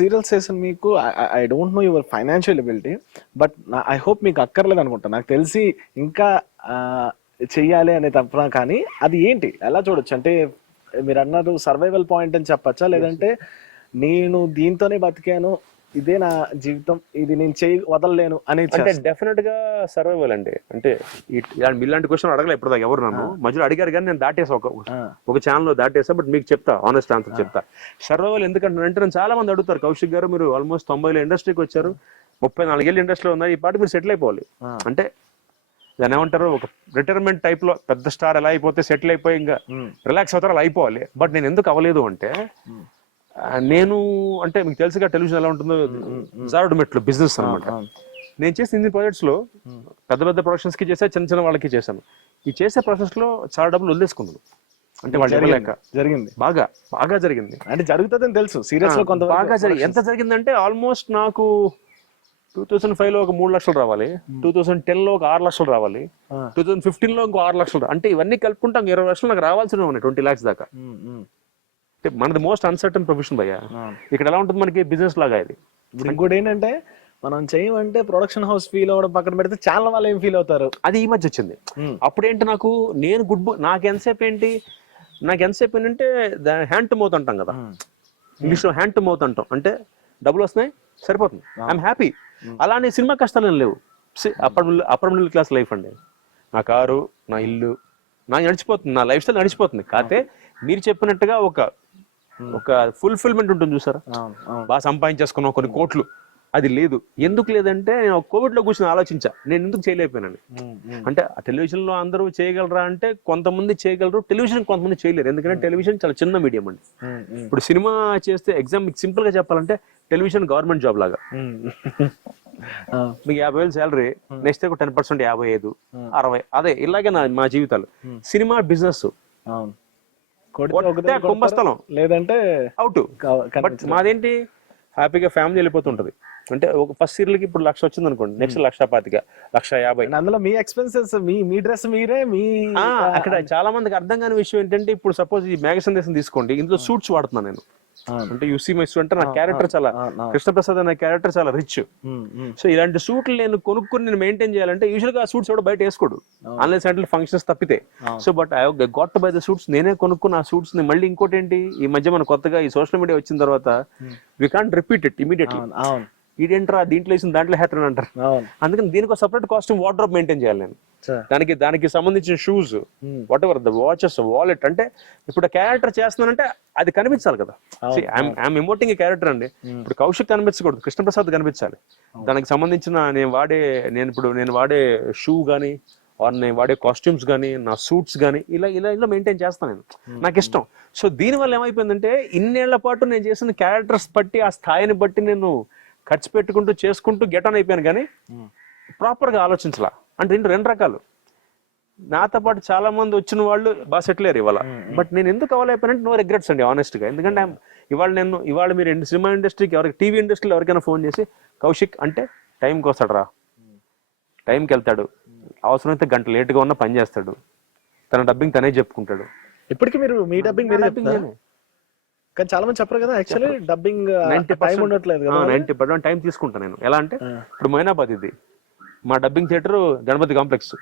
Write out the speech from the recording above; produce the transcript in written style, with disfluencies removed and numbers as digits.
Serials చేసిన మీకు I don't know your financial ability, but I hope మీకు అక్కర్లేదు అనుకుంటా. నాకు తెలిసి ఇంకా చెయ్యాలి అనే తప్ప, కానీ అది ఏంటి ఎలా చూడొచ్చు అంటే మీరు అన్నారు సర్వైవల్ పాయింట్ అని చెప్పచ్చా, లేదంటే నేను దీంతోనే బతికాను, ఇదే నా జీవితం, ఇది నేను వదలలేను అని? అంటే డెఫినెట్ గా సర్వైవల్ అండి. అంటే ఇలాంటి క్వశ్చన్ అడగలే ఇప్పుడు ఎవరు నన్ను మధ్యలో అడిగారు, కానీ నేను దాటేసా ఒక ఛానల్లో దాటేసా. బట్ మీకు చెప్తా, ఆనెస్ట్ ఆన్సర్ చెప్తా. సర్వైవల్ ఎందుకంటే నేను చాలా మంది అడుగుతారు, కౌశిక్ గారు మీరు ఆల్మోస్ట్ 90లో ఇండస్ట్రీకి వచ్చారు, 34 ఏళ్ళు ఇండస్ట్రీలో ఉన్నారు, ఈ పాటి మీరు సెటిల్ అయిపోవాలి. అంటే దాన్ని ఏమంటారు, ఒక రిటైర్మెంట్ టైప్ లో పెద్ద స్టార్ ఎలా అయిపోతే సెటిల్ అయిపోయి ఇంకా రిలాక్స్ అవుతారు, అలా అయిపోవాలి. బట్ నేను ఎందుకు అవ్వలేదు అంటే, నేను అంటే మీకు తెలుసుగా టెలివిజన్ ఎలా ఉంటుందో, జారుడు మెట్లు బిజినెస్ అనమాట. నేను చేసిన ఇన్ని ప్రాజెక్ట్స్ లో పెద్ద పెద్ద ప్రొడక్షన్స్ కి చేసా, చిన్న చిన్న వాళ్ళకి చేశాను. ఈ చేసే ప్రాసెస్ లో చాలా డబ్బులు వదిలేసుకున్నాను. అంటే వాళ్ళు జరిగింది, బాగా బాగా జరిగింది. అంటే జరుగుతుందని తెలుసు, సీరియస్ లో కొంత బాగా జరిగింది. ఎంత జరిగిందంటే ఆల్మోస్ట్ నాకు 2005లో ఒక 3 లక్షలు రావాలి, 2010లో ఒక 6 లక్షలు రావాలి, 2015లో ఇంకో 6 లక్షలు. అంటే ఇవన్నీ కలుపుకుంటాం 20 లక్షలు నాకు రావాల్సి ఉన్నాయి, 20 lakhs దాకా. అంటే మనది మోస్ట్ అన్సర్టన్ ప్రొఫెషన్ భయ్యా. ఇక్కడ ఎలా ఉంటుంది మనకి బిజినెస్ లాగా ఇది. ఇంకోటి ఏంటంటే మనం చేయమంటే ప్రొడక్షన్ హౌస్ ఫీల్ అవ్వడం పక్కన పెడితే చాలా వాళ్ళు ఏం ఫీల్ అవుతారు, అది ఈ మధ్య వచ్చింది. అప్పుడేంటి నాకు నేను నాకు ఎంతసేపు ఏంటంటే హ్యాండ్ టు మౌత్ అంటాం కదా, ఇంగ్లీష్ లో హ్యాండ్ టు మౌత్ అంటాం. అంటే డబ్బులు వస్తున్నాయి సరిపోతుంది, ఐఎమ్ హ్యాపీ. అలానే సినిమా కష్టాలు ఏం లేవు. అప్పర్ మిడిల్ క్లాస్ లైఫ్ అండి. నా కారు, నా ఇల్లు, నాకు నడిచిపోతుంది, నా లైఫ్ స్టైల్ నడిచిపోతుంది. కాకపోతే మీరు చెప్పినట్టుగా ఒక ఫుల్ఫిల్మెంట్ ఉంటుంది చూసారా, బాగా సంపాదించేసుకున్నాం కొన్ని కోట్లు, అది లేదు. ఎందుకు లేదంటే నేను కోవిడ్ లో కూర్చొని ఆలోచించా, నేను ఎందుకు చేయలేకపోయానని. అంటే టెలివిజన్ లో అందరూ చేయగలరా అంటే కొంతమంది చేయగలరు, టెలివిజన్ కొంతమంది చేయలేరు. ఎందుకంటే టెలివిజన్ చాలా చిన్న మీడియం అండి. ఇప్పుడు సినిమా చేస్తే ఎగ్జామ్ మీకు సింపుల్ గా చెప్పాలంటే టెలివిజన్ గవర్నమెంట్ జాబ్ లాగా. మీకు 50,000 శాలరీ, నెక్స్ట్ 10% 55, 60, అదే ఇలాగే మా జీవితాలు. సినిమా బిజినెస్ కుంభస్థలం, లేదంటే అవుట్. బట్ మాదేంటి హ్యాపీగా ఫ్యామిలీ వెళ్ళిపోతుంటది. అంటే ఒక ఫస్ట్ సీరియల్ కి ఇప్పుడు 1,00,000 వచ్చింది అనుకోండి, నెక్స్ట్ 1,25,000, 1,50,000. అందులో మీ ఎక్స్పెన్సెస్, మీ డ్రెస్ మీరే. అక్కడ చాలా మందికి అర్థం కాని విషయం ఏంటంటే, ఇప్పుడు సపోజ్ ఈ మేఘ సందేశం తీసుకోండి, ఇందులో సూట్స్ వాడుతున్నాను నేను. అంటే యూసీ మై సూట్ అంటే నా క్యారెక్టర్ చాలా, కృష్ణప్రసాద్ అనే క్యారెక్టర్ చాలా రిచ్. సో ఇలాంటి సూట్లు నేను కొనుక్కుని నేను మెయింటైన్ చేయాలంటే యూజువల్ గా ఆ సూట్స్ కూడా బయట వేసుకోడు, అన్లెస్ అంటే ఫంక్షన్స్ తప్పితే. So but I got to buy the suits. నేనే కొనుక్కున్న ఆ సూట్స్ ని మళ్ళీ ఇంకోటి ఏంటి, ఈ మధ్య మన కొత్తగా ఈ సోషల్ మీడియా వచ్చిన తర్వాత we can't repeat it immediately. ఇదేంట్రా దీంట్లో వేసిన దాంట్లో హ్యాటర్ అని అంటారు. అందుకని దీనికి ఒక సపరేట్ కాస్ట్యూమ్ వార్డ్రోబ్ మెయింటైన్ చేయాలి నేను. దానికి సంబంధించిన shoes, what ever the watches, wallet. అంటే ఇప్పుడు క్యారెక్టర్ చేస్తున్నానంటే అది కనిపించాలి కదా. ఐఎమ్ ఇమోటింగ్ ఏ క్యారెక్టర్ అండి. ఇప్పుడు కౌశిక్ కనిపించకూడదు, కృష్ణప్రసాద్ కనిపించాలి. దానికి సంబంధించిన నేను వాడే షూ గానీ, నేను వాడే కాస్ట్యూమ్స్ కానీ, నా సూట్స్ కానీ ఇలా మెయింటైన్ చేస్తాను నేను, నాకు ఇష్టం. సో దీనివల్ల ఏమైపోయిందంటే ఇన్నేళ్ల పాటు నేను చేసిన క్యారెక్టర్స్ బట్టి, ఆ స్థాయిని బట్టి నేను ఖర్చు పెట్టుకుంటూ చేసుకుంటూ గెట్ ఆన్ అయిపోయాను, కానీ ప్రాపర్ గా ఆలోచించలా. అంటే రెండు రకాలు. నాతో పాటు చాలా మంది వచ్చిన వాళ్ళు బాగా సెటిల్ అయ్యారు ఇవాళ. బట్ నేను ఎందుకు అవ్వలేకపోయినంటే నో రిగ్రెట్స్ అండి, ఆనెస్ట్ గా. ఎందుకంటే ఇవాళ మీరు సినిమా ఇండస్ట్రీకి, ఎవరికి టీవీ ఇండస్ట్రీలో ఎవరికైనా ఫోన్ చేసి కౌశిక్ అంటే టైంకి వస్తాడు రా, టైంకి వెళ్తాడు, అవసరమైతే గంట లేట్గా ఉన్నా పని చేస్తాడు, తన డబ్బింగ్ తనే చెప్పుకుంటాడు. ఇప్పటికీ మీరు మీ డబ్బింగ్ కానీ చాలా మంది చెప్పరు కదా, యాక్చువల్లీ డబ్బింగ్ 90% టైం తీసుకుంటాను నేను. ఎలా అంటే ఇప్పుడు మైనాబాద్ ఇది మా డబ్బింగ్ థియేటర్, గణపతి కాంప్లెక్స్.